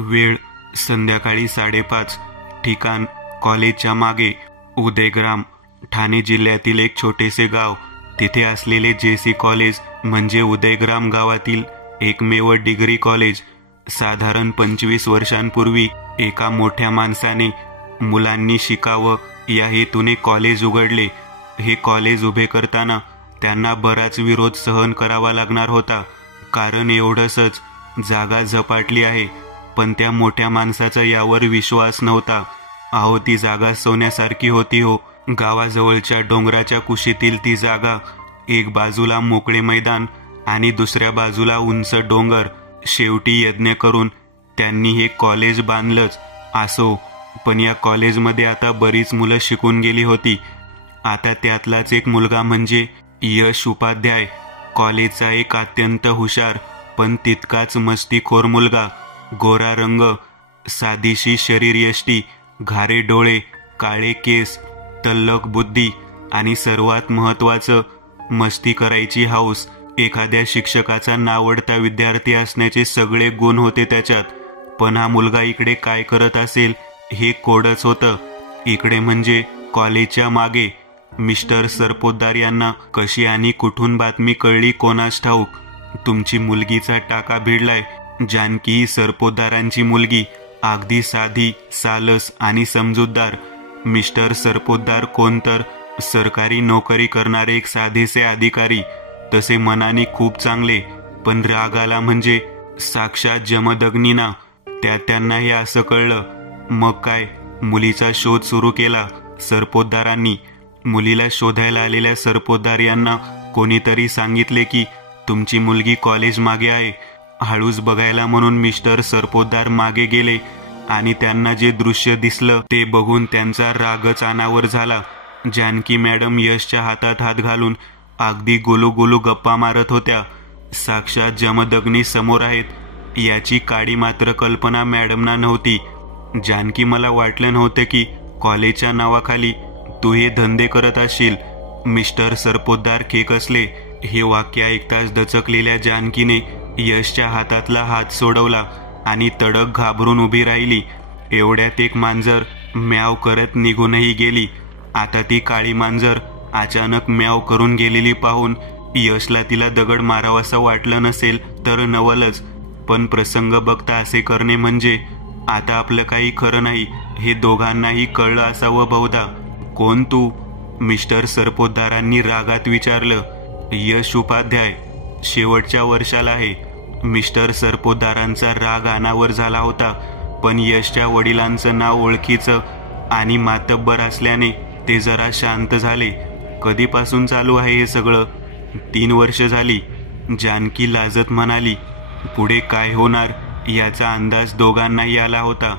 वेळ संध्याकाळी 5:30. ठिकाण कॉलेजच्या मागे. उदयग्राम ठाणे जिल्ह्यातील एक छोटेसे गाव. तिथे असलेले JC कॉलेज म्हणजे उदयग्राम गावातील एकमेव डिग्री कॉलेज. साधारण 25 वर्षांपूर्वी एका मोठ्या माणसाने मुलांनी शिकावं या हेतूने कॉलेज उघडले. हे कॉलेज उभे करताना त्यांना बराच विरोध सहन करावा लागणार होता. कारण एवढंसच जागा झपाटली आहे, पण त्या मोठ्या माणसाचा यावर विश्वास नव्हता. अहो, ती जागा सोन्यासारखी होती हो. गावाजवळच्या डोंगराच्या कुशीतील ती जागा. एक बाजूला मोकळे मैदान आणि दुसऱ्या बाजूला उंच डोंगर. शेवटी यज्ञ करून त्यांनी हे कॉलेज बांधलंच. असो, पण या कॉलेजमध्ये आता बरीच मुलं शिकून गेली होती. आता त्यातलाच एक मुलगा म्हणजे यश उपाध्याय. कॉलेजचा एक अत्यंत हुशार पण तितकाच मस्तीखोर मुलगा. गोरा रंग, साधीशी शरीरयष्टी, घारे डोळे, काळे केस, तल्लख बुद्धी आणि सर्वात महत्त्वाचं मस्ती करायची हौस. एखाद्या शिक्षकाचा नावडता विद्यार्थी असण्याचे सगळे गुण होते त्याच्यात. पण हा मुलगा इकडे काय करत असेल हे कोडच होतं. इकडे म्हणजे कॉलेजच्या मागे. मिस्टर सरपोतदार यांना कशी आणि कुठून बातमी कळली कोणास ठाऊक. तुमची मुलगीचा टाका भिडलाय. जानकी सरपोतदारांची मुलगी. अगदी साधी, सालस आणि समजूतदार. मिस्टर सरपोतदार कोण तर सरकारी नोकरी करणारे एक साधेसे अधिकारी. तसे मनाने खूप चांगले, पण राग आला म्हणजे साक्षात जमदग्नीना. त्यांना हे असं कळलं. मग काय, मुलीचा शोध सुरू केला सरपोतदारांनी. मुलीला शोधायला आलेल्या सरपोतदार यांना कोणीतरी सांगितले की तुमची मुलगी कॉलेज मागे आहे. हळूच बघायला म्हणून मिस्टर सरपोतदार मागे गेले आणि त्यांना जे दृश्य दिसलं ते बघून त्यांचा रागच अनावर झाला. जानकी मॅडम यशच्या हातात हात घालून अगदी गुलूगुलू गप्पा मारत होत्या. साक्षात जमदग्नी समोर आहेत याची काडी मात्र कल्पना मॅडमना नव्हती. जानकी, मला वाटलं नव्हतं की कॉलेजच्या नावाखाली तू हे धंदे करत असशील. मिस्टर सरपोतदार खेकसले. हे वाक्य ऐकताच दचकलेल्या जानकीने यशच्या हातातला हात सोडवला आणि तडक घाबरून उभी राहिली. एवढ्यात एक मांजर म्याव करत निघूनही गेली. आता ती काळी मांजर अचानक म्याव करून गेलेली पाहून यशला तिला दगड मारावासा वाटलं नसेल तर नवलच, पण प्रसंग बघता असे करणे म्हणजे आता आपलं काही खरं नाही हे दोघांनाही कळलं असावं बहुधा. कोण तू? मिस्टर सरपोतदारांनी रागात विचारलं. यश उपाध्याय, शेवटच्या वर्षाला आहे. मिस्टर सरपोतदारांचा राग अनावर झाला होता, पण यशच्या वडिलांचं नाव ओळखीचं आणि मातब्बर असल्याने ते जरा शांत झाले. कधीपासून चालू आहे हे सगळं? 3 वर्ष झाली, जानकी लाजत म्हणाली. पुढे काय होणार याचा अंदाज दोघांनाही आला होता.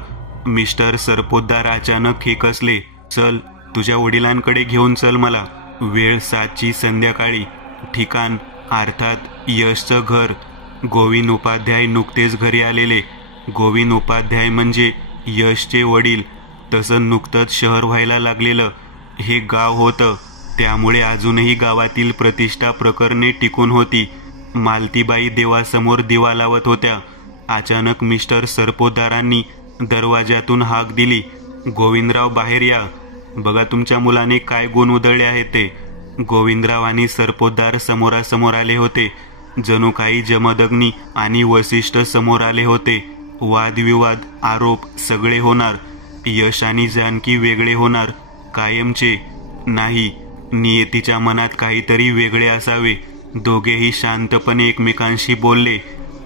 मिस्टर सरपोतदार अचानक खेकसले. चल, तुझ्या वडिलांकडे घेऊन चल मला. वेळ 7ची संध्याकाळी. ठिकाण अर्थात यशचं घर. गोविंद उपाध्याय नुकतेच घरी आलेले. गोविंद उपाध्याय म्हणजे यशचे वडील. तसं नुकतंच शहर व्हायला लागलेलं हे गाव होतं, त्यामुळे अजूनही गावातील प्रतिष्ठा प्रकरणे टिकून होती. मालतीबाई देवासमोर दिवा लावत होत्या. अचानक मिस्टर सरपोतदारांनी दरवाजातून हाक दिली. गोविंदराव, बाहेर या. बघा तुमच्या मुलाने काय गुण उधळले आहेत ते. गोविंदराव आणि सरपोतदार समोरासमोर आले होते. जणू काही जमदग्नी आणि वसिष्ठ समोर आले होते. वादविवाद, आरोप सगळे होणार. यश आणि जानकी वेगळे होणार कायमचे. नाही, नियतीच्या मनात काहीतरी वेगळे असावे. दोघेही शांतपणे एकमेकांशी बोलले.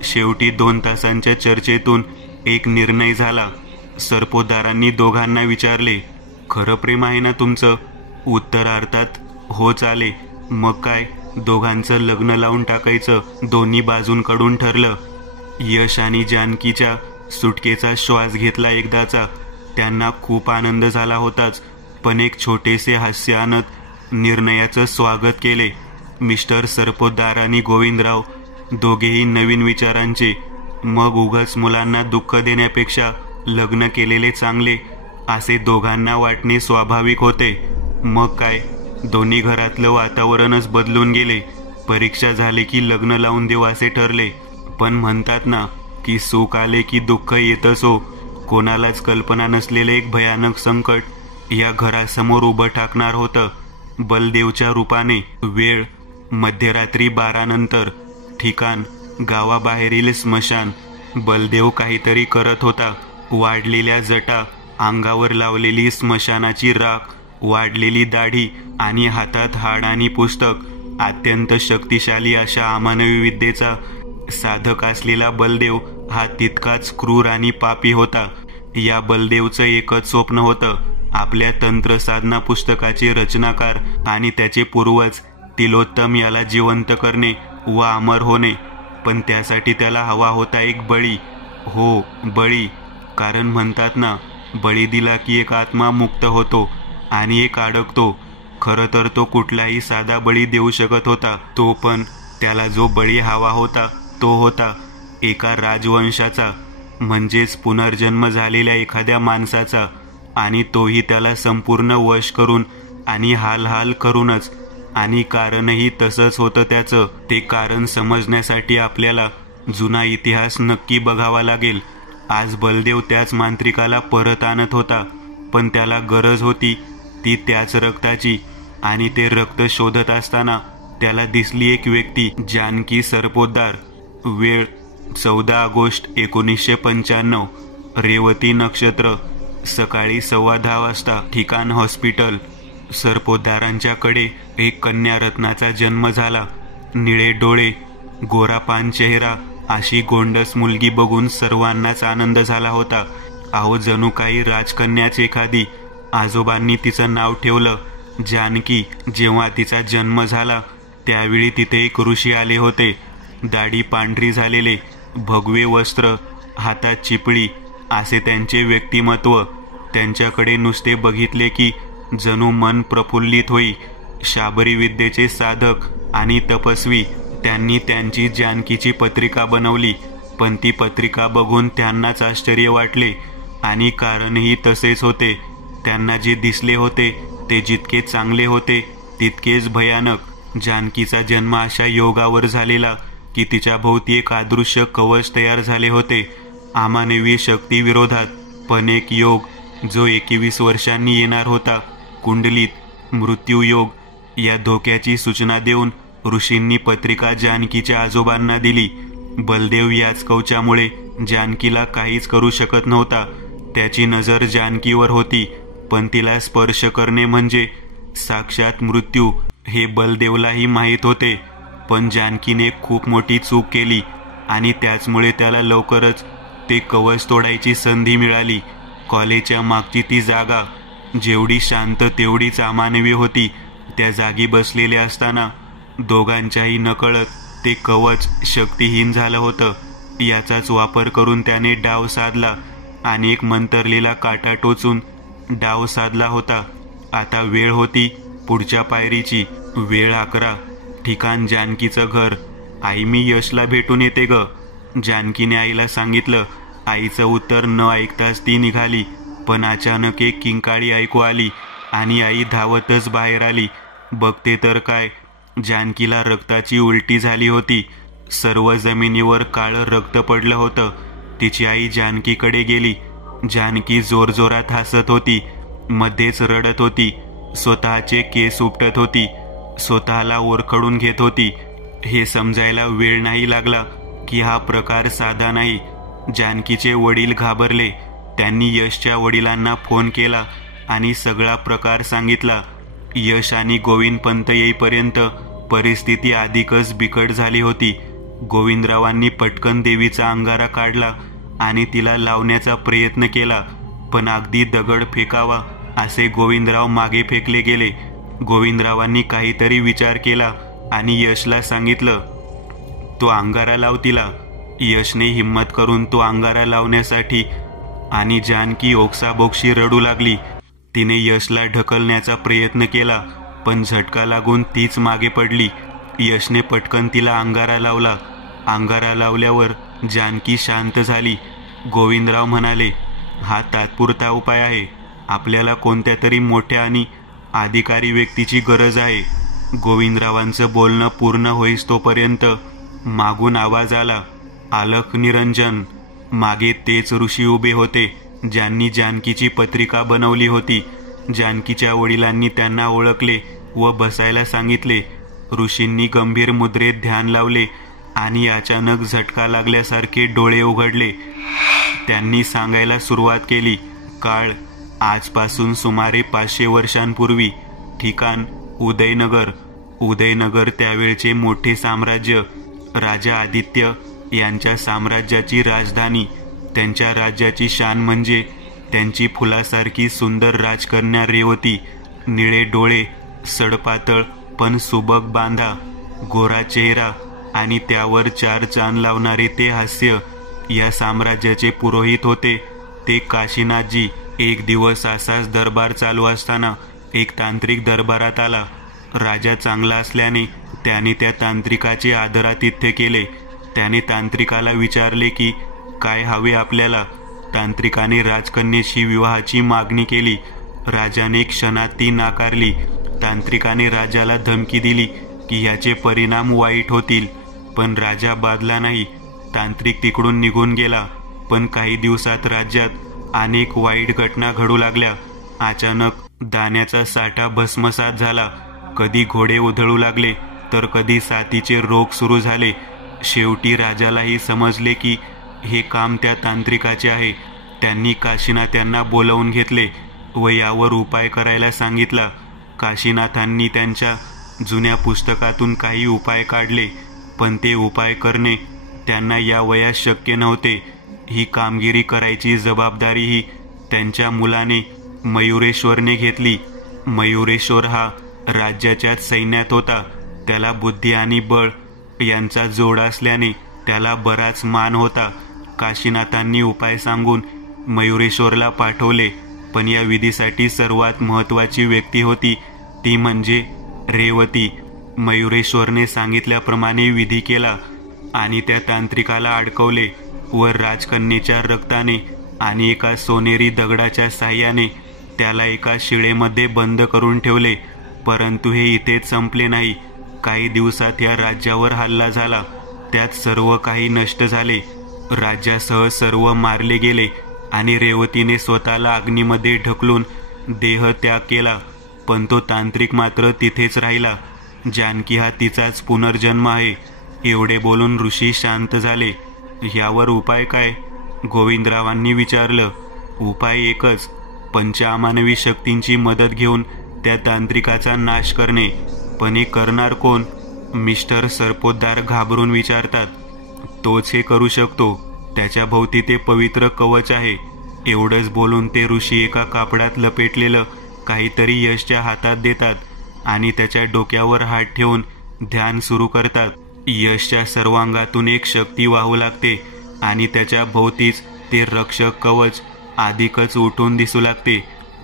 शेवटी 2 तासांच्या चर्चेतून एक निर्णय झाला. सरपोतदारांनी दोघांना विचारले, खरं प्रेम आहे ना तुमचं? उत्तर अर्थात होच आले. मग काय, दोघांचं लग्न लावून टाकायचं दोन्ही बाजूंकडून ठरलं. यश आणि जानकीच्या सुटकेचा श्वास घेतला एकदाचा. त्यांना खूप आनंद झाला होताच, पण एक छोटेसे हास्य आणत निर्णयाचं स्वागत केले. मिस्टर सरपोतदार आणि गोविंदराव दोघेही नवीन विचारांचे. मग उगाच मुलांना दुःख देण्यापेक्षा लग्न केलेले चांगले असे दोघांना वाटणे स्वाभाविक होते. मग काय, दोन्ही घरातलं वातावरणच बदलून गेले. परीक्षा झाली की लग्न लावून देऊ असे ठरले. पण म्हणतात ना, की सुख आले की दुःख येतच हो. कोणालाच कल्पना नसलेले एक भयानक संकट या घरासमोर उभं ठाकणार होतं. बलदेवच्या रूपाने. वेळ मध्यरात्री 12 नंतर. ठिकाण गावाबाहेरील स्मशान. बलदेव काहीतरी करत होता. वाढलेल्या जटा, अंगावर लावलेली स्मशानाची राख, वाढलेली दाढी आणि हातात हाड आणि पुस्तक. अत्यंत शक्तिशाली अशा अमानवी विद्येचा साधक असलेला बलदेव हा तितकाच क्रूर आणि पापी होता. या बलदेवचं एकच स्वप्न होतं, आपल्या तंत्रसाधना पुस्तकाचे रचनाकार आणि त्याचे पूर्वज तिलोत्तम याला जिवंत करणे व अमर होणे. पण त्यासाठी त्याला हवा होता एक बळी. हो, बळी. कारण म्हणतात ना, बळी दिला की एक आत्मा मुक्त होतो आणि एक अडकतो. खरं तर तो कुठलाही साधा बळी देऊ शकत होता. तो पण त्याला जो बळी हवा होता तो होता एका राजवंशाचा, म्हणजेच पुनर्जन्म झालेल्या एखाद्या माणसाचा. आणि तोही त्याला संपूर्ण वश करून आणि हाल करूनच. आणि कारणही तसंच होतं त्याचं. ते कारण समजण्यासाठी आपल्याला जुना इतिहास नक्की बघावा लागेल. आज बलदेव त्याच मांत्रिकाला परत आणत होता, पण त्याला गरज होती ती त्याच रक्ताची. आणि ते रक्त शोधत असताना त्याला दिसली एक व्यक्ती, जानकी सरपोतदार. वेळ 14 ऑगस्ट 1995. रेवती नक्षत्र. सकाळी 10:15 वाजता. ठिकाण हॉस्पिटल. सरपोतदारांच्याकडे एक कन्या रत्नाचा जन्म झाला. निळे डोळे, गोरापान चेहरा अशी गोंडस मुलगी बघून सर्वांनाच आनंद झाला होता. अहो, जणू काही राजकन्याच एखादी. आजोबांनी तिचं नाव ठेवलं जानकी. जेव्हा तिचा जन्म झाला त्यावेळी तिथे एक ऋषी आले होते. दाढी पांढरी झालेले, भगवे वस्त्र, हातात चिपळी असे त्यांचे व्यक्तिमत्व. त्यांच्याकडे नुसते बघितले की जणू मन प्रफुल्लित होई. शाबरी विद्येचे साधक आणि तपस्वी. त्यांनी त्यांची जानकीची पत्रिका बनवली, पण ती पत्रिका बघून त्यांनाच आश्चर्य वाटले. आणि कारणही तसेच होते. त्यांना जे दिसले होते ते जितके चांगले होते तितकेच भयानक. जानकीचा जन्म अशा योगावर झालेला की तिच्या भोवती एक अदृश्य कवच तयार झाले होते अमानवी शक्ती विरोधात. पण एक योग जो 21 वर्षांनी येणार होता. कुंडलीत मृत्यूयोग. या धोक्याची सूचना देऊन ऋषींनी पत्रिका जानकीच्या आजोबांना दिली. बलदेव याच कवचामुळे जानकीला काहीच करू शकत नव्हता. त्याची नजर जानकीवर होती, पण तिला स्पर्श करणे म्हणजे साक्षात मृत्यू हे बलदेवलाही माहीत होते. पण जानकीने खूप मोठी चूक केली आणि त्याचमुळे त्याला लवकरच ते कवच तोडायची संधी मिळाली. कॉलेजच्या मागची ती जागा जेवढी शांत तेवढीच अमानवी होती. त्या जागी बसलेले असताना दोघांच्याही नकळत ते कवच शक्तिहीन झालं होतं. याचाच वापर करून त्याने डाव साधला आणि एक मंतरलेला काटा टोचून डाव साधला होता. आता वेळ होती पुढच्या पायरीची. वेळ 11. ठिकाण जानकीचं घर. आई, मी यशला भेटून येते ग, जानकीने आईला सांगितलं. आईचं उत्तर न ऐकताच ती निघाली. पण अचानक एक किंकाळी ऐकू आली आणि आई धावतच बाहेर आली. बघते तर काय, जानकीला रक्ताची उलटी झाली होती. सर्व जमिनीवर काळं रक्त पडलं होतं. तिची आई जानकीकडे गेली. जानकी जोरजोरात हसत होती, मध्येच रडत होती. स्वतःचे केस उपटत होती, स्वतःला ओरखडून घेत होती. हे समजायला वेळ नाही लागला की हा प्रकार साधा नाही. जानकीचे वडील घाबरले. त्यांनी यशच्या वडिलांना फोन केला आणि सगळा प्रकार सांगितला. यश आणि गोविंद पंत येईपर्यंत परिस्थिती अधिकच बिकट झाली होती. गोविंदरावांनी पटकन देवीचा अंगारा काढला आणि तिला लावण्याचा प्रयत्न केला, पण अगदी दगड फेकावा असे गोविंदराव मागे फेकले गेले. गोविंदरावांनी काहीतरी विचार केला आणि यशला सांगितलं, तो अंगारा लाव तिला. यशने हिम्मत करून तो अंगारा लावण्यासाठी आणि जानकी ओक्साबोक्शी रडू लागली. तिने यशला ढकलण्याचा प्रयत्न केला, पण झटका लागून तीच मागे पडली. यशने पटकन तिला अंगारा लावला. अंगारा लावल्यावर जानकी शांत झाली. गोविंदराव म्हणाले, हा तात्पुरता उपाय आहे. आपल्याला कोणत्या तरी मोठ्या आणि अधिकारी व्यक्तीची गरज आहे. गोविंदरावांचं बोलणं पूर्ण होईस तोपर्यंत मागून आवाज आला, आलख निरंजन. मागे तेच ऋषी उभे होते ज्यांनी जानकीची पत्रिका बनवली होती. जानकीच्या वडिलांनी त्यांना ओळखले व बसायला सांगितले. ऋषींनी गंभीर मुद्रेत ध्यान लावले आणि अचानक झटका लागल्यासारखे डोळे उघडले. त्यांनी सांगायला सुरुवात केली. काळ आजपासून सुमारे 500 वर्षांपूर्वी. ठिकाण उदयनगर. उदयनगर त्यावेळचे मोठे साम्राज्य. राजा आदित्य यांच्या साम्राज्याची राजधानी. त्यांच्या राज्याची शान म्हणजे त्यांची फुलासारखी सुंदर राजकन्या रेवती. निळे डोळे, सडपातळ पण सुबक बांधा, गोरा चेहरा आणि त्यावर 4 चांद लावणारे ते हास्य. या साम्राज्याचे पुरोहित होते ते काशीनाथजी. एक दिवस असाच दरबार चालू असताना एक तांत्रिक दरबारात आला. राजा चांगला असल्याने त्याने त्या तांत्रिकाचे आदरातिथ्य केले. त्याने तांत्रिकाला विचारले की काय हवे आपल्याला. तांत्रिकाने राजकन्येशी विवाहाची मागणी केली. राजाने क्षणात ती नाकारली. तांत्रिकाने राजाला धमकी दिली की याचे परिणाम वाईट होतील, पण राजा बाधला नाही. तांत्रिक तिकडून निघून गेला. पण काही दिवसात राज्यात अनेक वाईट घटना घडू लागल्या. अचानक दाण्याचा साठा भस्मसात झाला. कधी घोडे उधळू लागले तर कधी साथीचे रोग सुरू झाले. शेवटी राजालाही समजले की हे काम त्या तांत्रिकाचे आहे. त्यांनी काशीनाथांना बोलावून घेतले व यावर उपाय करायला सांगितला. काशीनाथांनी त्यांच्या जुन्या पुस्तकातून काही उपाय काढले, पण ते उपाय करणे त्यांना या वयात शक्य नव्हते. ही कामगिरी करायची जबाबदारीही त्यांच्या मुलाने मयुरेश्वरने घेतली. मयुरेश्वर हा राज्याच्या सैन्यात होता. त्याला बुद्धी आणि बळ यांचा जोड असल्याने त्याला बराच मान होता. काशीनाथांनी उपाय सांगून मयुरेश्वरला पाठवले, पण या विधीसाठी सर्वात महत्त्वाची व्यक्ती होती ती म्हणजे रेवती. मयुरेश्वरने सांगितल्याप्रमाणे विधी केला आणि त्या तांत्रिकाला अडकवले व राजकन्येच्या रक्ताने आणि एका सोनेरी दगडाच्या साह्याने त्याला एका शिळेमध्ये बंद करून ठेवले. परंतु हे इथेच संपले नाही. काही दिवसात या राज्यावर हल्ला झाला. त्यात सर्व काही नष्ट झाले. राज्यासह सर्व मारले गेले आणि रेवतीने स्वतःला अग्नीमध्ये ढकलून देह त्याग केला. पण तो तांत्रिक मात्र तिथेच राहिला. जानकी हा तिचाच पुनर्जन्म आहे. एवढे बोलून ऋषी शांत झाले. यावर उपाय काय? गोविंदरावांनी विचारलं. उपाय एकच, पंचअमानवी शक्तींची मदत घेऊन त्या तांत्रिकाचा नाश करणे. पण हे करणार कोण? मिस्टर सरपोतदार घाबरून विचारतात. तोच हे करू शकतो. त्याच्या भोवती ते पवित्र कवच आहे. एवढंच बोलून ते ऋषी एका कापडात लपेटलेलं काहीतरी यशच्या हातात देतात आणि त्याच्या डोक्यावर हात ठेवून ध्यान सुरू करतात. यशच्या सर्वांगातून एक शक्ती वाहू लागते आणि त्याच्या भोवतीच ते रक्षक कवच अधिकच उठून दिसू लागते.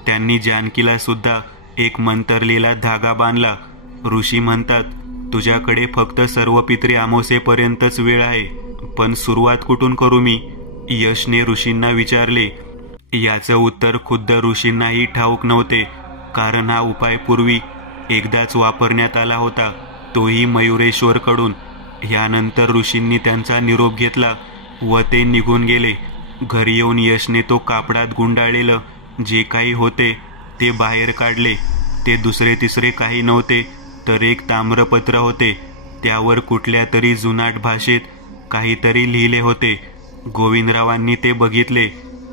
त्यांनी जानकीला सुद्धा एक मंतरलेला धागा बांधला. ऋषी म्हणतात, तुझ्याकडे फक्त सर्व पितरी अमावस्येपर्यंतच वेळ आहे, पण सुरुवात कुठून करू मी? यशने ऋषींना विचारले. याचं उत्तर खुद्द ऋषींनाही ठाऊक नव्हते, कारण हा उपाय पूर्वी एकदाच वापरण्यात आला होता, तोही मयुरेश्वरकडून. यानंतर ऋषींनी त्यांचा निरोप घेतला व ते निघून गेले. घरी येऊन यशने तो कापडात गुंडाळलेलं जे काही होते ते बाहेर काढले. ते दुसरे तिसरे काही नव्हते तर एक ताम्रपत्र होते. त्यावर कुठल्या तरी जुनाट भाषेत काहीतरी लिहिले होते. गोविंदरावांनी ते बघितले.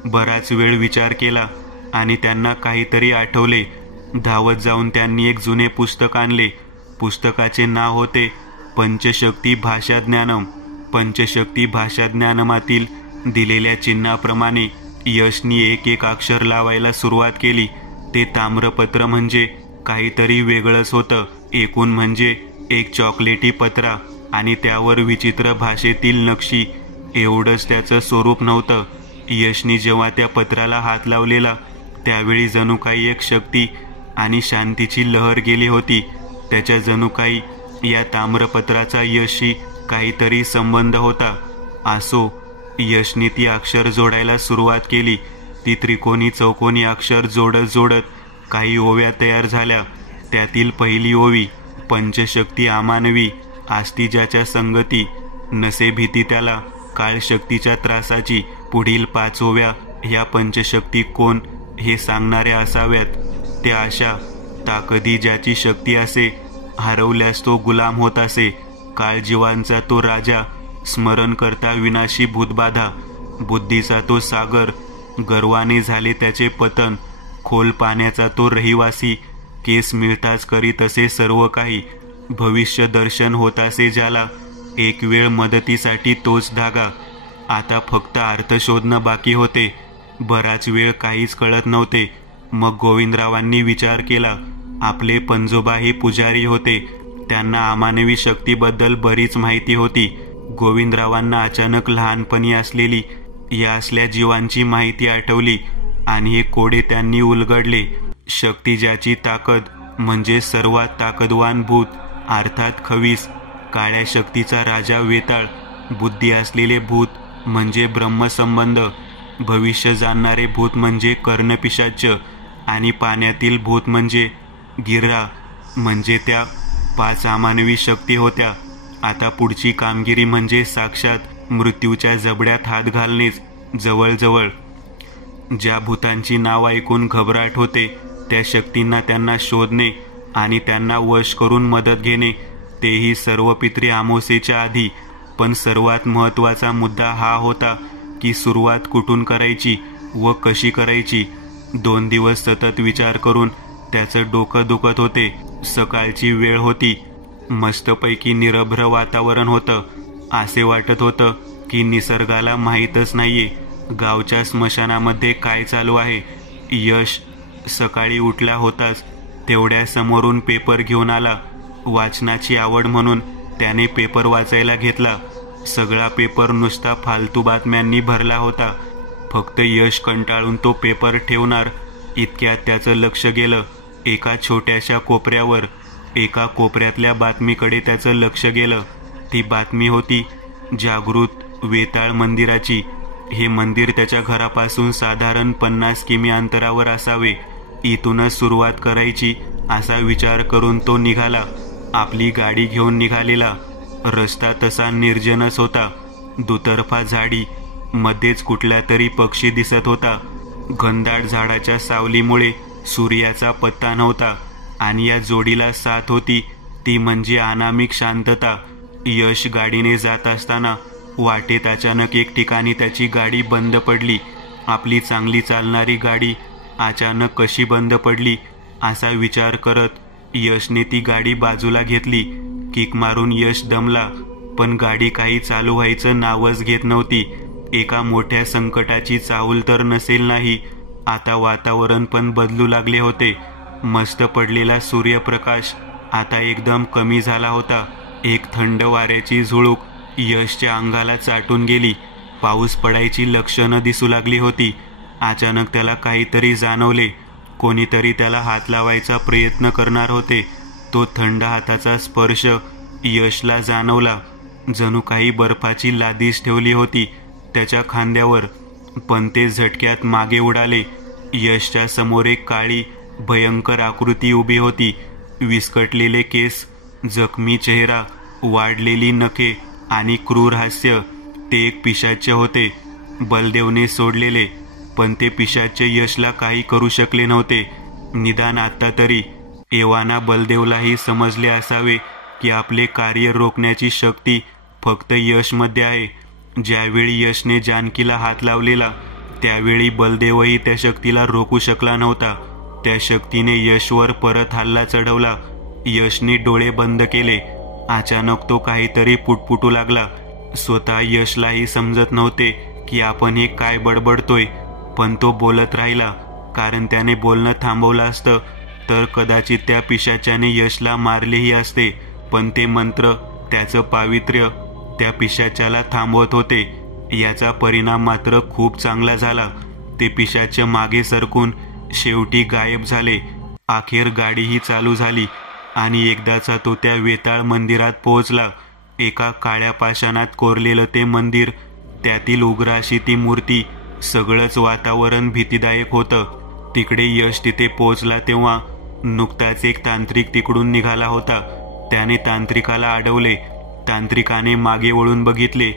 बराच वेळ विचार केला आणि त्यांना काहीतरी आठवले. धावत जाऊन त्यांनी एक जुने पुस्तक आणले. पुस्तकाचे नाव होते पंचशक्ती भाषाज्ञानम. पंचशक्ती भाषाज्ञानमातील दिलेल्या चिन्हाप्रमाणे यशनी एक एक अक्षर लावायला सुरुवात केली. ते ताम्रपत्र म्हणजे काहीतरी वेगळंच होतं. एकूण म्हणजे एक चॉकलेटी पत्रा आणि त्यावर विचित्र भाषेतील नक्षी. एवढंच त्याचं स्वरूप नव्हतं. यशनी जेव्हा त्या पत्राला हात लावलेला त्यावेळी जणू काही एक शक्ती आणि शांतीची लहर गेली होती. त्याच्या जणू काही या ताम्रपत्राचा यशशी काहीतरी संबंध होता. असो, यशने ती अक्षर जोडायला सुरुवात केली. ती त्रिकोणी चौकोनी अक्षर जोडत जोडत काही ओव्या तयार झाल्या. त्यातील पहिली ओवी, पंचशक्ती अमानवी, आस्ती ज्याच्या संगती, नसे भीती त्याला, काळशक्तीच्या त्रासाची पुढील 5 ओव्या ह्या पंचशक्ती कोण हे सांगणाऱ्या असाव्यात. त्या अशा: ताकदी ज्याची शक्ती असे, हरवल्यास तो गुलाम होत असे. काळजीवांचा तो राजा, स्मरण करता विनाशी भूतबाधा. बुद्धीचा तो सागर, गर्वाने झाले त्याचे पतन. खोल पाण्याचा तो रहिवासी, केस मिळताच करीत असे सर्व काही. भविष्य दर्शन होत असे ज्याला, एक वेळ मदतीसाठी तोच धागा. आता फक्त अर्थ शोधणं बाकी होते. बराच वेळ काहीच कळत नव्हते. मग गोविंदरावांनी विचार केला. आपले पंजोबा हे पुजारी होते, त्यांना अमानवी शक्तीबद्दल बरीच माहिती होती. गोविंदरावांना अचानक लहानपणी असलेली या असल्या जीवांची माहिती आठवली आणि हे कोडे त्यांनी उलगडले. शक्ती ज्याची ताकद म्हणजे सर्वात ताकदवान भूत, अर्थात खवीस. काळ्या शक्तीचा राजा वेताळ. बुद्धी असलेले भूत म्हणजे ब्रह्मसंबंध. भविष्य जाणणारे भूत म्हणजे कर्णपिशाच. आणि पाण्यातील भूत म्हणजे गिर्रा. म्हणजे त्या 5 अमानवी शक्ती होत्या. आता पुढची कामगिरी म्हणजे साक्षात मृत्यूच्या जबड्यात हात घालणेच. जवळजवळ ज्या भूतांची नाव ऐकून घबराट होते, त्या शक्तींना त्यांना शोधणे आणि त्यांना वश करून मदत घेणे, तेही सर्व पितरी अमावस्येच्या आधी. पण सर्वात महत्त्वाचा मुद्दा हा होता की सुरुवात कुठून करायची व कशी करायची. 2 दिवस सतत विचार करून त्याचं डोकं दुखत होते. सकाळची वेळ होती. मस्तपैकी निरभ्र वातावरण होतं. असे वाटत होतं की निसर्गाला माहीतच नाहीये गावच्या स्मशानामध्ये काय चालू आहे. यश सकाळी उठला होताच तेवढ्या समोरून पेपर घेऊन आला. वाचनाची आवड म्हणून त्याने पेपर वाचायला घेतला. सगळा पेपर नुसता फालतू बातम्यांनी भरला होता. फक्त यश कंटाळून तो पेपर ठेवणार इतक्यात त्याचं लक्ष गेलं एका छोट्याशा कोपऱ्यावर. एका कोपऱ्यातल्या बातमीकडे त्याचं लक्ष गेलं. ती बातमी होती जागृत वेताळ मंदिराची. हे मंदिर त्याच्या घरापासून साधारण 50 किमी अंतरावर असावे. इथूनच सुरुवात करायची असा विचार करून तो निघाला. आपली गाडी घेऊन निघालेला. रस्ता तसा निर्जनच होता. दुतर्फा झाडी, मध्येच कुठला तरी पक्षी दिसत होता. घनदाट झाडाच्या सावलीमुळे सूर्याचा पत्ता नव्हता आणि या जोडीला साथ होती ती म्हणजे अनामिक शांतता. यश गाडीने जात असताना वाटेत अचानक एक ठिकाणी त्याची गाडी बंद पडली. आपली चांगली चालणारी गाडी अचानक कशी बंद पडली असा विचार करत यशने ती गाडी बाजूला घेतली. किक मारून यश दमला, पण गाडी काही चालू व्हायचं नावच घेत नव्हती. एका मोठ्या संकटाची चाहूल तर नसेल नाही. आता वातावरण पण बदलू लागले होते. मस्त पडलेला सूर्यप्रकाश आता एकदम कमी झाला होता. एक थंड वाऱ्याची झुळूक यशच्या अंगाला चाटून गेली. पाऊस पडायची लक्षणं दिसू लागली होती. अचानक त्याला काहीतरी जाणवले. कोणीतरी त्याला हात लावायचा प्रयत्न करणार होते. तो थंड हाताचा स्पर्श यशला जाणवला. जणू काही बर्फाची लादीच ठेवली होती त्याच्या खांद्यावर. पण ते झटक्यात मागे उडाले. यशच्या समोर एक काळी भयंकर आकृती उभी होती. विस्कटलेले केस, जखमी चेहरा, वाढलेली नखे आणि क्रूर हास्य. ते एक पिशाच्य होते, बलदेवने सोडलेले. पण ते पिशाच्य यशला काही करू शकले नव्हते. निदान आत्ता तरी एव्हाना बलदेवलाही समजले असावे की आपले कार्य रोखण्याची शक्ती फक्त यशमध्ये आहे. ज्यावेळी यशने जानकीला हात लावलेला त्यावेळी बलदेवही त्या शक्तीला रोखू शकला नव्हता. त्या शक्तीने यशवर परत हल्ला चढवला. यशने डोळे बंद केले. अचानक तो काहीतरी पुटपुटू लागला. स्वतः यशलाही समजत नव्हते की आपण हे काय बडबडतोय. पण तो बोलत राहिला, कारण त्याने बोलणं थांबवलं असतं तर कदाचित त्या पिशाच्याने यशला मारलेही असते. पण ते मंत्र, त्याचं पावित्र्य त्या पिशाच्याला थांबवत होते. याचा परिणाम मात्र खूप चांगला झाला. ते पिशाच मागे सरकून शेवटी गायब झाले. अखेर गाडीही चालू झाली आणि एकदाचा तो त्या वेताळ मंदिरात पोहोचला. एका काळ्या पाषाणात कोरलेलं ते मंदिर, त्यातील उग्र अशी ती मूर्ती, सगळंच वातावरण भीतीदायक होतं. तिकडे यश तिथे पोहोचला तेव्हा नुकताच एक तांत्रिक तिकडून निघाला होता. त्याने तांत्रिकाला अडवले. तांत्रिकाने मागे वळून बघितले.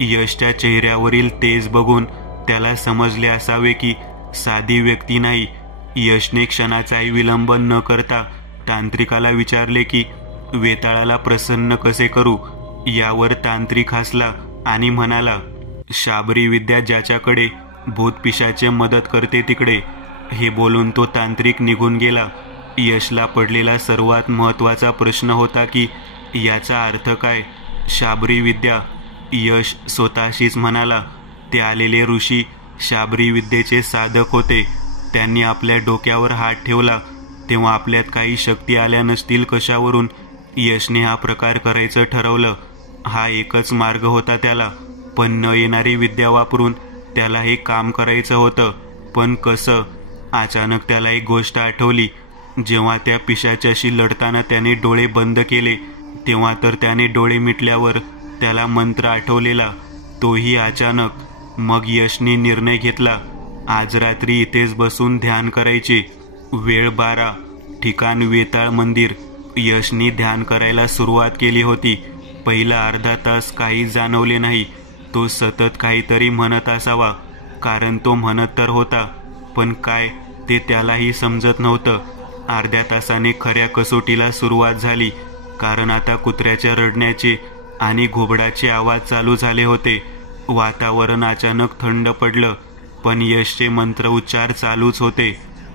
यशच्या चेहऱ्यावरील तेज बघून त्याला समजले असावे की साधी व्यक्ती नाही. यशने क्षणाचाही विलंब न करता तांत्रिकाला विचारले की वेताळाला प्रसन्न कसे करू. यावर तांत्रिक हसला आणि म्हणाला, शाबरी विद्या ज्याच्याकडे भूतपिशाचे मदत करते तिकडे. हे बोलून तो तांत्रिक निघून गेला. यशला पडलेला सर्वात महत्त्वाचा प्रश्न होता की याचा अर्थ काय. शाबरी विद्या. यश स्वतःशीच म्हणाला, ते आलेले ऋषी शाबरी विद्येचे साधक होते. त्यांनी आपल्या डोक्यावर हात ठेवला तेव्हा आपल्यात काही शक्ती आल्या नसतील कशावरून. यशने हा प्रकार करायचं ठरवलं. हा एकच मार्ग होता त्याला, पण न येणारी विद्या वापरून त्याला हे काम करायचं होतं. पण कसं. अचानक त्याला एक गोष्ट आठवली. जेव्हा त्या पिशाच्याशी लढताना त्याने डोळे बंद केले तेव्हा तर त्याने डोळे मिटल्यावर त्याला मंत्र आठवलेला, तोही अचानक. मग यशने निर्णय घेतला, आज रात्री इथेच बसून ध्यान करायचे. वेळ 12, ठिकाण वेताळ मंदिर. यशने ध्यान करायला सुरुवात केली होती. पहिला अर्धा तास काही जाणवले नाही. तो सतत काहीतरी म्हणत असावा, कारण तो म्हणत तर होता, पण काय ते त्यालाही समजत नव्हतं. अर्ध्या तासाने खऱ्या कसोटीला सुरुवात झाली, कारण आता कुत्र्याच्या रडण्याचे आणि घोबडाचे आवाज चालू झाले होते. वातावरण अचानक थंड पडलं, पण यशचे मंत्र उच्चार चालूच होते.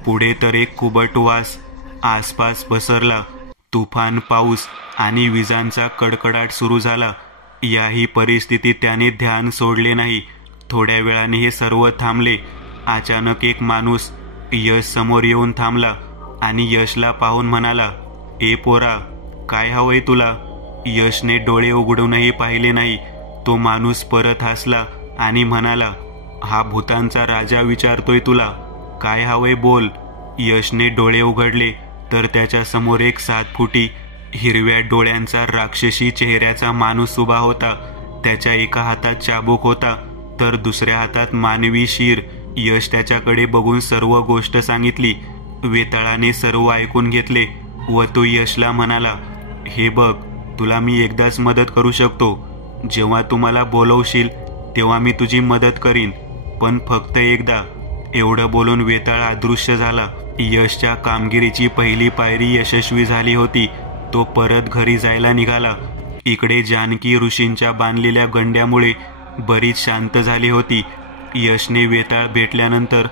पुढे तर एक कुबट वास आसपास पसरला. तुफान पाऊस आणि विजांचा कडकडाट सुरू झाला. याही परिस्थितीत त्याने ध्यान सोडले नाही. थोड्या वेळाने हे सर्व थांबले. अचानक एक माणूस यश समोर येऊन थांबला आणि यशला पाहून म्हणाला, ए पोरा, काय हवंय तुला. यशने डोळे उघडूनही पाहिले नाही. तो माणूस परत हसला आणि म्हणाला, हा भूतांचा राजा विचारतोय तुला, काय हवंय बोल. यशने डोळे उघडले तर त्याच्या समोर एक 7 फुटी हिरव्या डोळ्यांचा राक्षसी चेहऱ्याचा माणूस उभा होता. त्याच्या एका हातात चाबूक होता तर दुसऱ्या हातात मानवी शिर. यश त्याच्याकडे बघून सर्व गोष्ट सांगितली. वेताळाने सर्व ऐकून घेतले व तो यशला म्हणाला, हे बघ, तुला मी एकदाच मदत करू शकतो. जेव्हा तू मला बोलवशील तेव्हा मी तुझी मदत करीन, पण फक्त एकदा. एवढं बोलून वेताळ अदृश्य झाला. यशच्या कामगिरीची पहिली पायरी यशस्वी झाली होती. तो परत घरी जायला निघाला. इकडे जानकी ऋषींच्या बांधलेल्या गंड्यामुळे बरीच शांत झाली होती. यशने वेताळ भेटल्यानंतर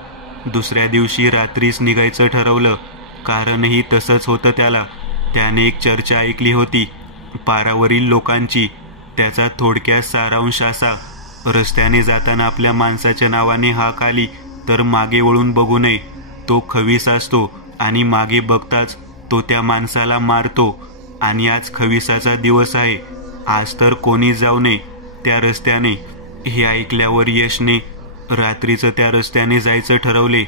दुसऱ्या दिवशी रात्रीच निघायचं ठरवलं. कारणही तसंच होतं त्याला. त्याने एक चर्चा ऐकली होती पारावरील लोकांची. त्याचा थोडक्यात सारांश असा, रस्त्याने जाताना आपल्या माणसाच्या नावाने हाक आली तर मागे वळून बघू नये. तो खवीस असतो आणि मागे बघताच तो त्या माणसाला मारतो. आणि आज खविसाचा दिवस आहे. आज तर कोणी जाऊ नये त्या रस्त्याने. हे ऐकल्यावर यशने रात्रीचं त्या रस्त्याने जायचं ठरवले.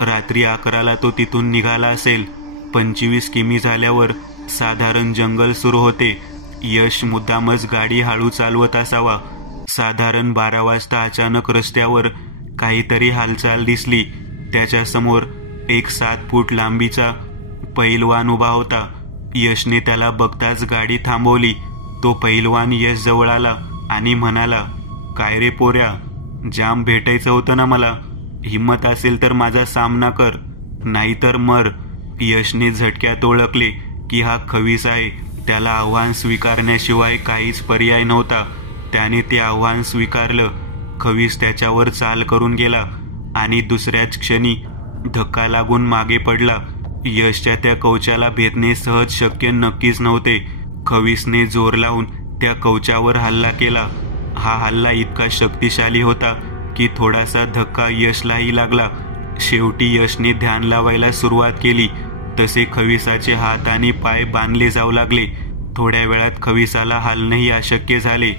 रात्री 11ला तो तिथून निघाला असेल. 25 किमी झाल्यावर साधारण जंगल सुरू होते. यश मुद्दामच गाडी हळू चालवत असावा. साधारण 12 वाजता अचानक रस्त्यावर काहीतरी हालचाल दिसली. त्याच्या समोर एक 7 फूट लांबीचा पैलवान उभा होता. यशने त्याला बघताच गाडी थांबवली. तो पैलवान यश जवळ आला आणि म्हणाला, काय रे पोऱ्या, जाम भेटायचं होतं ना मला. हिम्मत असेल तर माझा सामना कर, नाहीतर मर. यशने झटक्यात ओळखले की हा खवीस आहे. त्याला आव्हान स्वीकारण्याशिवाय काहीच पर्याय नव्हता. त्याने ते आव्हान स्वीकारलं. खवीस त्याच्यावर चाल करून गेला आणि दुसऱ्याच क्षणी धक्का लागून मागे पडला. यशच्या त्या कवचाला भेदणे सहज शक्य नक्कीच नव्हते. खवीसने जोर लावून त्या कवचावर हल्ला केला. हा हल्ला इतका शक्तिशाली होता की थोडासा धक्का यशलाही लागला. शेवटी यशने ध्यान लावायला सुरुवात केली तसे खविसाचे हात आणि पाय बांधले जाऊ लागले. थोड्या वेळात खविसाला हलणंही अशक्य झाले.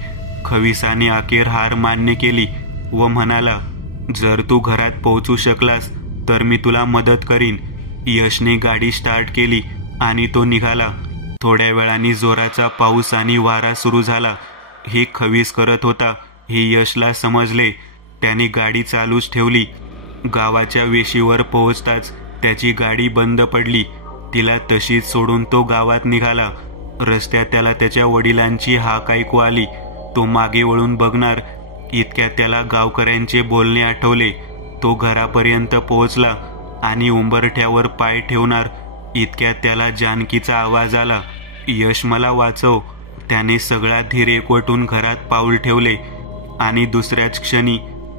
खविसाने अखेर हार मान्य केली व म्हणाला, जर तू घरात पोहोचू शकलास तर मी तुला मदत करीन. यशने गाडी स्टार्ट केली आणि तो निघाला. थोड्या वेळाने जोराचा पाऊस आणि वारा सुरू झाला. हे खवीस करत होता हे यशला समजले. त्याने गाडी चालूच ठेवली. गावाच्या वेशीवर पोहोचताच त्याची गाडी बंद पडली. तिला तशीच सोडून तो गावात निघाला. रस्त्यात त्याला त्याच्या वडिलांची हाक ऐकू आली. तो मागे वळून बघणार इतक्यात त्याला गावकऱ्यांचे बोलणे आठवले. तो घरापर्यंत पोहोचला आणि उंबरठ्यावर पाय ठेवणार इतक्यात त्याला जानकीचा आवाज आला, यश मला वाचव. त्याने सगळा धीर एकवटून घरात पाऊल ठेवले आणि दुसऱ्याच क्षणी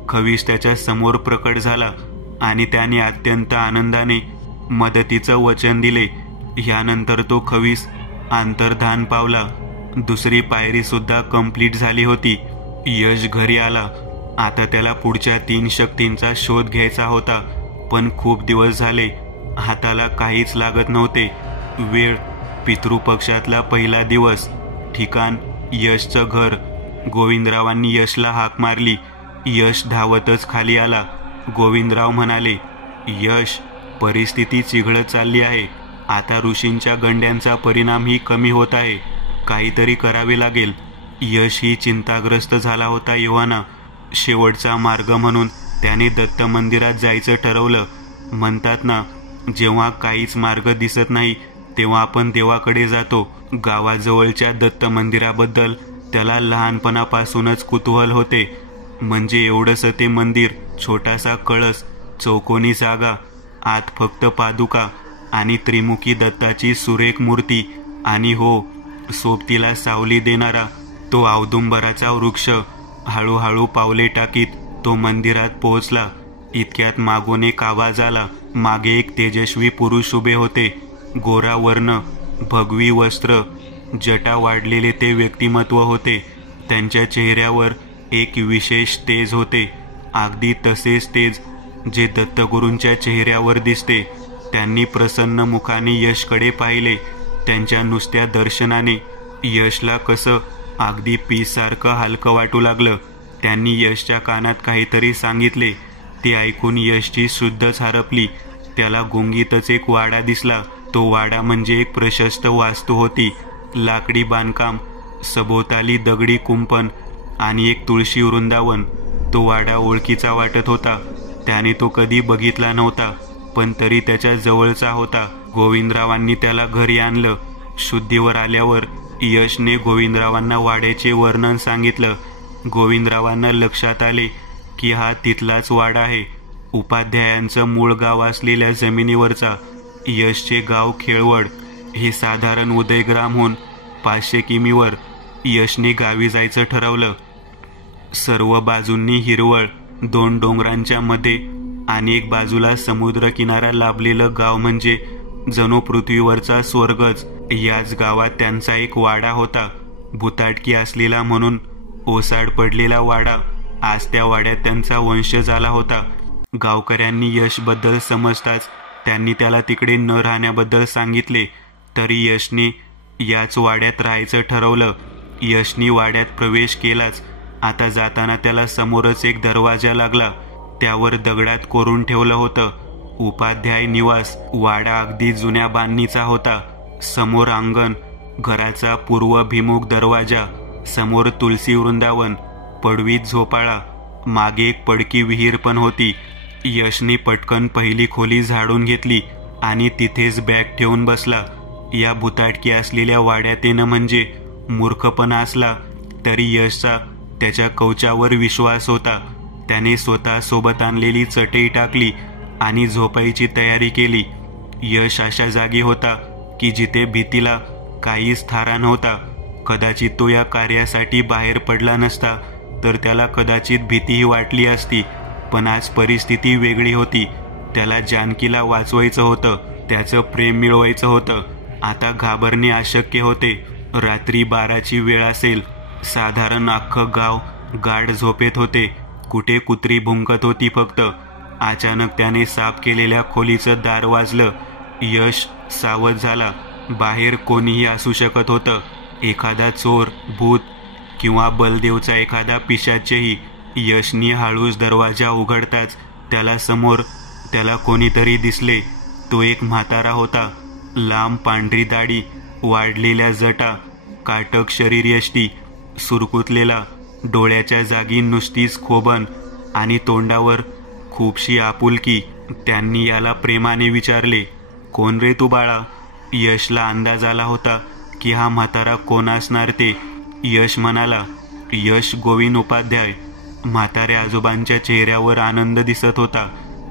खवीस त्याच्या समोर प्रकट झाला आणि त्याने अत्यंत आनंदाने मदतीचं वचन दिले. यानंतर तो खवीस अंतर्धान पावला. दुसरी पायरी सुद्धा कंप्लीट झाली होती. यश घरी आला. आता त्याला पुढच्या 3 शक्तींचा शोध घ्यायचा होता, पण खूप दिवस झाले हाताला काहीच लागत नव्हते. वेळ पितृपक्षातला पहिला दिवस. ठिकाण यशचं घर. गोविंदरावांनी यशला हाक मारली. यश धावतच खाली आला. गोविंदराव म्हणाले, यश, परिस्थिती चिघळत चालली आहे. आता ऋषींच्या गंड्यांचा परिणामही कमी होत आहे. काहीतरी करावे लागेल. यश ही चिंताग्रस्त झाला होता. एव्हाना शेवटचा मार्ग म्हणून त्याने दत्त मंदिरात जायचं ठरवलं. म्हणतात ना, जेव्हा काहीच मार्ग दिसत नाही तेव्हा आपण देवाकडे जातो. गावाजवळच्या दत्त मंदिराबद्दल त्याला लहानपणापासूनच कुतूहल होते. म्हणजे एवढंसं ते मंदिर, छोटासा कळस, चौकोनी जागा, आत फक्त पादुका आणि त्रिमुखी दत्ताची सुरेख मूर्ती आणि हो, सोबतीला सावली देणारा तो औदुंबराचा वृक्ष. हळूहळू पावले टाकीत तो मंदिरात पोहोचला. इतक्यात मागून एक आवाज आला. मागे एक तेजस्वी पुरुष उभे होते. गोरा वर्ण, भगवी वस्त्र, जटा वाढलेले ते व्यक्तिमत्व होते. त्यांच्या चेहऱ्यावर एक विशेष तेज होते. अगदी तसेच तेज जे दत्तगुरूंच्या चेहऱ्यावर दिसते. त्यांनी प्रसन्न मुखाने यशकडे पाहिले. त्यांच्या नुसत्या दर्शनाने यशला कसं अगदी पीसारखं हलकं वाटू लागलं. त्यांनी यशच्या कानात काहीतरी सांगितले. ते ऐकून यशची शुद्धच हरपली. त्याला गुंगीतच एक वाडा दिसला. तो वाडा म्हणजे एक प्रशस्त वास्तू होती. लाकडी बांधकाम, सभोवताली दगडी कुंपण आणि एक तुळशी वृंदावन. तो वाडा ओळखीचा वाटत होता. त्याने तो कधी बघितला नव्हता, पण तरी त्याच्या जवळचा होता. गोविंदरावांनी त्याला घरी आणलं. शुद्धीवर आल्यावर यशने गोविंदरावांना वाड्याचे वर्णन सांगितलं. गोविंदरावांना लक्षात आले की हा तिथलाच वाडा आहे, उपाध्यायांचं मूळ गाव असलेल्या जमिनीवरचा. यशचे गाव खेळवड हे साधारण उदयग्रामहून 500 किमीवर. यशने गावी जायचं ठरवलं. सर्व बाजूंनी हिरवळ, 2 डोंगरांच्या मध्ये आणि एक बाजूला समुद्र किनारा लाभलेलं गाव म्हणजे जणू पृथ्वीवरचा स्वर्गच. याच गावात त्यांचा एक वाडा होता. भुताटकी असलेला म्हणून ओसाड पडलेला वाडा. आज त्या वाड्यात त्यांचा वंश झाला होता. गावकऱ्यांनी यशबद्दल समजताच त्यांनी त्याला तिकडे न राहण्याबद्दल सांगितले. तरी यशने याच वाड्यात राहायचं ठरवलं. यशनी वाड्यात प्रवेश केलाच. आता जाताना त्याला समोरच एक दरवाजा लागला. त्यावर दगडात कोरून ठेवलं होतं, उपाध्याय निवास. वाडा अगदी जुन्या बांधणीचा होता. समोर अंगण, घराचा पूर्वाभिमुख दरवाजा, समोर तुलसी वृंदावन, पडवीत झोपाळा, मागे एक पडकी विहीर पण होती. यशने पटकन पहिली खोली झाडून घेतली आणि तिथेच बॅग ठेवून बसला. या भुताटकी असलेल्या वाड्यात येणं म्हणजे मूर्खपणा असला तरी यशचा त्याच्या कवचावर विश्वास होता. त्याने स्वतः सोबत आणलेली चटई टाकली आणि झोपायची तयारी केली. यश अशा जागी होता की जिथे भीतीला काहीच थारा नव्हता. कदाचित तो या कार्यासाठी बाहेर पडला नसता तर त्याला कदाचित भीतीही वाटली असती. पण आज परिस्थिती वेगळी होती. त्याला जानकीला वाचवायचं होतं, त्याचं प्रेम मिळवायचं होतं. आता घाबरणे अशक्य होते. रात्री 12ची वेळ असेल. साधारण अख्खं गाव गाढ झोपेत होते. कुठे कुत्री भुंकत होती फक्त. अचानक त्याने साफ केलेल्या खोलीचं दार वाजलं. यश सावध झाला. बाहेर कोणीही असू शकत होतं. एखादा चोर, भूत किंवा बलदेवचा एखादा पिशाचही. यशनी हळूच दरवाजा उघडताच त्याला कोणीतरी दिसले. तो एक म्हातारा होता. लांब पांढरी दाढी, वाढलेल्या जटा, काटक शरीर यष्टी, सुरकुतलेला, डोळ्याच्या जागी नुसतीच खोबण आणि तोंडावर खूपशी आपुलकी. त्यांनी याला प्रेमाने विचारले, कोण रे तू बाळा? यशला अंदाज आला होता की हा म्हातारा कोण असणार ते. यश म्हणाला, यश गोविंद उपाध्याय. म्हाताऱ्या आजोबांच्या चेहऱ्यावर आनंद दिसत होता.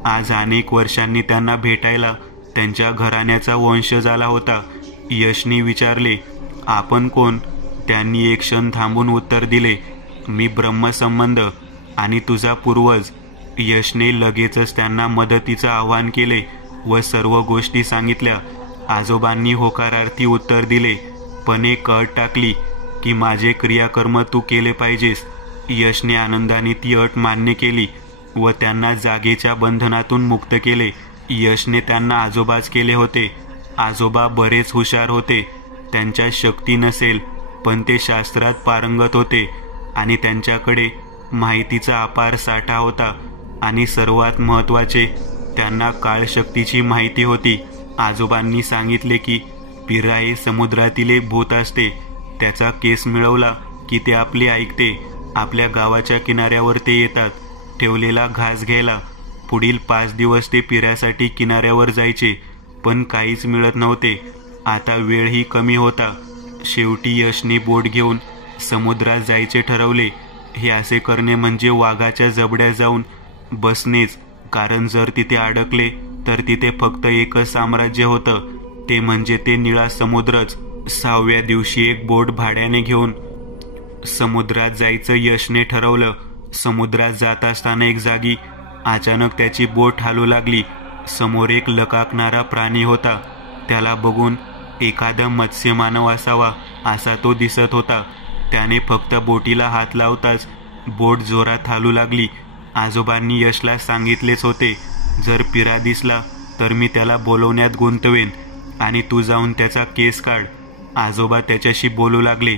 आज अनेक वर्षांनी त्यांना भेटायला त्यांच्या घराण्याचा वंशज आला होता. यशने विचारले, आपण कोण? त्यांनी एक क्षण थांबून उत्तर दिले, मी ब्रह्मसंबंध आणि तुझा पूर्वज. यशने लगेचच त्यांना मदतीचं आवाहन केले व सर्व गोष्टी सांगितल्या. आजोबांनी होकारार्थी उत्तर दिले, पण एक अट टाकली की माझे क्रियाकर्म तू केले पाहिजेस. यशने आनंदाने ती अट मान्य केली व त्यांना जागेच्या बंधनातून मुक्त केले. यशने त्यांना आजोबाच केले होते. आजोबा बरेच हुशार होते. त्यांच्या शक्ती नसेल, पण ते शास्त्रात पारंगत होते आणि त्यांच्याकडे माहितीचा अपार साठा होता. आणि सर्वात महत्त्वाचे, त्यांना काळशक्तीची माहिती होती. आजोबांनी सांगितले की पिरा हे समुद्रातील एक भूत असते. त्याचा केस मिळवला की ते आपले ऐकते. आपल्या गावाच्या किनाऱ्यावर ते येतात ठेवलेला घास घ्यायला. पुढील 5 दिवस ते पिऱ्यासाठी किनाऱ्यावर जायचे, पण काहीच मिळत नव्हते. आता वेळही कमी होता. शेवटी यशने बोट घेऊन समुद्रात जायचे ठरवले. हे असे करणे म्हणजे वाघाच्या जबड्यात जाऊन बसणेच, कारण जर तिथे अडकले तर तिथे फक्त एकच साम्राज्य होतं, ते म्हणजे ते निळा समुद्रच. 6व्या दिवशी एक बोट भाड्याने घेऊन समुद्रात जायचं यशने ठरवलं. समुद्रात जात असताना एक जागी अचानक त्याची बोट हालू लागली. समोर एक लकाकणारा प्राणी होता. त्याला बघून एखादा मत्स्यमानव असावा असा तो दिसत होता. त्याने फक्त बोटीला हात लावताच बोट जोरात हालू लागली. आजोबांनी यशला सांगितलेच होते, जर पिरा दिसला तर मी त्याला बोलवण्यात गुंतवेन आणि तू जाऊन त्याचा केस काढ. आजोबा त्याच्याशी बोलू लागले.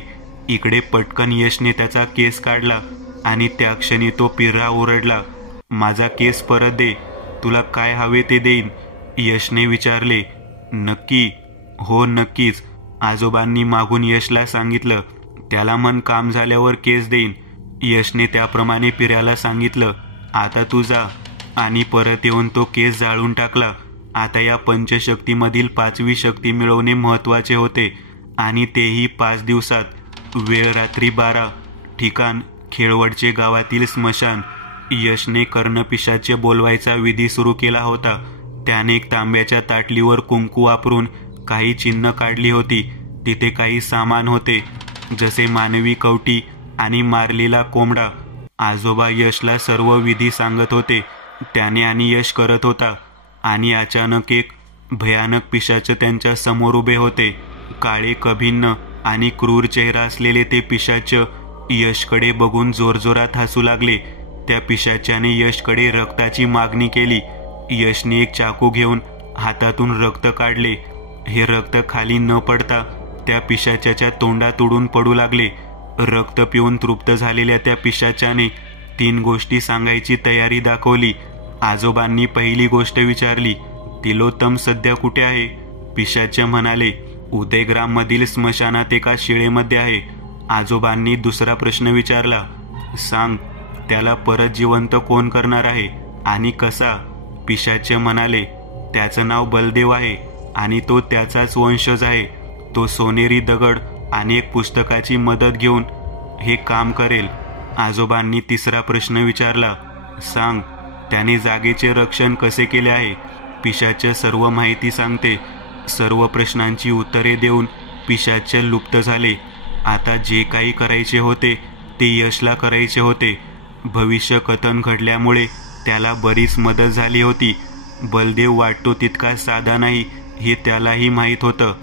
इकडे पटकन यशने त्याचा केस काढला आणि त्या क्षणी तो पिरा ओरडला, माझा केस परत दे, तुला काय हवे ते देईन. यशने विचारले, नक्की? हो नक्कीच. आजोबांनी मागून यशला सांगितलं, त्याला मन काम झाल्यावर केस देईन. यशने त्याप्रमाणे पिऱ्याला सांगितलं, आता तू जा. आणि परत येऊन तो केस जाळून टाकला. आता या पंचशक्तीमधील 5वी शक्ती मिळवणे महत्त्वाचे होते आणि तेही 5 दिवसात. वेळ रात्री 12. ठिकाण खेळवडचे गावातील स्मशान. यशने कर्णपिशाचे बोलवायचा विधी सुरू केला होता. त्याने एक तांब्याच्या ताटलीवर कुंकू वापरून काही चिन्ह काढली होती. तिथे काही सामान होते, जसे मानवी कवटी आणि मारलेला कोंबडा. आजोबा यशला सर्व विधी सांगत होते. त्याने आणि यश करत होता आणि अचानक एक भयानक पिशाच त्यांच्या समोर उभे होते. काळे, कभिन्न आणि क्रूर चेहरा असलेले ते पिशाच यशकडे बघून जोरजोरात हसू लागले. त्या पिशाच्याने यशकडे रक्ताची मागणी केली. यशने एक चाकू घेऊन हातातून रक्त काढले. हे रक्त खाली न पडता त्या पिशाच्याच्या तोंडात उडून पडू लागले. रक्त पिऊन तृप्त झालेल्या त्या पिशाच्याने 3 गोष्टी सांगायची तयारी दाखवली. आजोबांनी पहिली गोष्ट विचारली, तिलोत्तम सध्या कुठे आहे? पिशाच म्हणाले, उदयग्राममधील स्मशानात एका शिळेमध्ये आहे. आजोबांनी दुसरा प्रश्न विचारला, सांग, त्याला परत जिवंत कोण करणार आहे आणि कसा? पिशाच म्हणाले, त्याचं नाव बलदेव आहे आणि तो त्याचाच वंशज आहे. तो सोनेरी दगड आणि एक पुस्तकाची मदत घेऊन हे काम करेल. आजोबांनी तिसरा प्रश्न विचारला, सांग, त्याने जागेचे रक्षण कसे केले आहे? पिशाच सर्व माहिती सांगते. सर्व प्रश्नांची उत्तरे देऊन पिशाच लुप्त झाले. आता जे काही करायचे होते ते यशला करायचे होते. भविष्य कथन घडल्यामुळे त्याला बरीच मदत झाली होती. बलदेव वाटतो तितका साधा नाही हे त्यालाही माहीत होतं.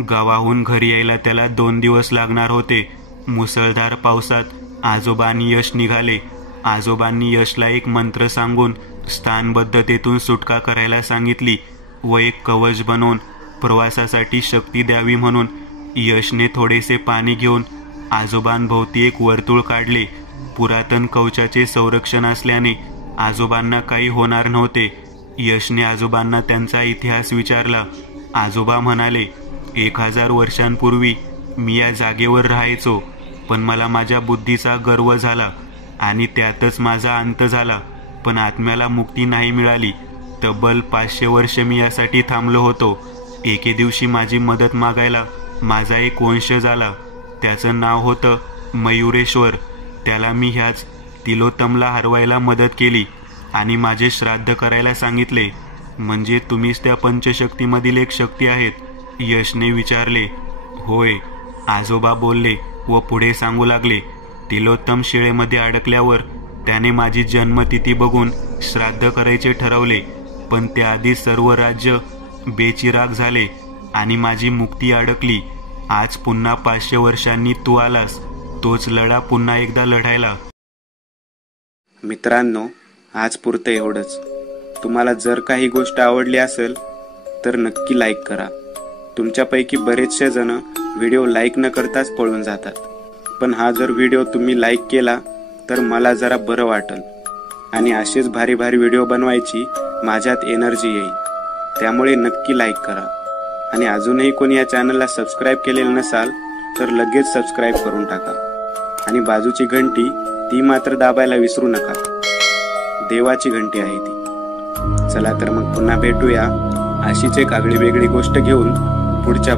गावाहून घरी यायला त्याला 2 दिवस लागणार होते. मुसळधार पावसात आजोबा आणि यश निघाले. आजोबांनी यशला एक मंत्र सांगून स्थानबद्धतेतून सुटका करायला सांगितली व एक कवच बनवून प्रवासासाठी शक्ती द्यावी म्हणून. यशने थोडेसे पाणी घेऊन आजोबांभोवती एक वर्तुळ काढले. पुरातन कवचाचे संरक्षण असल्याने आजोबांना काही होणार नव्हते. यशने आजोबांना त्यांचा इतिहास विचारला. आजोबा म्हणाले, 1000 वर्षांपूर्वी मी या जागेवर राहायचो, पण मला माझ्या बुद्धीचा गर्व झाला आणि त्यातच माझा अंत झाला. पण आत्म्याला मुक्ती नाही मिळाली. तब्बल 500 वर्ष मी यासाठी थांबलो होतो. एके दिवशी माझी मदत मागायला माझा एक वंशज आला. त्याचं नाव होतं मयुरेश्वर. त्याला मी ह्याच तिलोत्तमला हरवायला मदत केली आणि माझे श्राद्ध करायला सांगितले. म्हणजे तुम्हीच त्या पंचशक्तीमधील एक शक्ती आहेत? यशने विचारले. होय, आजोबा बोलले व पुढे सांगू लागले. तिलोत्तम शिळेमध्ये अडकल्यावर त्याने माझी जन्मतिथी बघून श्राद्ध करायचे ठरवले, पण त्याआधी सर्व राज्य बेचिराग झाले आणि माझी मुक्ती अडकली. आज पुन्हा 500 वर्षांनी तू आलास, तोच लढा पुन्हा एकदा लढायला. मित्रांनो, आज पुरतं एवढंच. तुम्हाला जर काही गोष्ट आवडली असेल तर नक्की लाईक करा. तुमच्यापैकी बरेचसे जण व्हिडिओ लाईक न करताच पळून जातात, पण हा जर व्हिडिओ तुम्ही लाईक केला तर मला जरा बरं वाटेल आणि असेच भारी भारी व्हिडिओ बनवायची माझ्यात एनर्जी येईल. त्यामुळे नक्की लाईक करा आणि अजूनही कोणी या चॅनलला सबस्क्राईब केलेलं नसाल तर लगेच सबस्क्राईब करून टाका आणि बाजूची घंटी ती मात्र दाबायला विसरू नका. देवाची घंटी आहे ती. चला तर मग पुन्हा भेटूया अशीच एक आगळी वेगळी गोष्ट घेऊन पुढच्या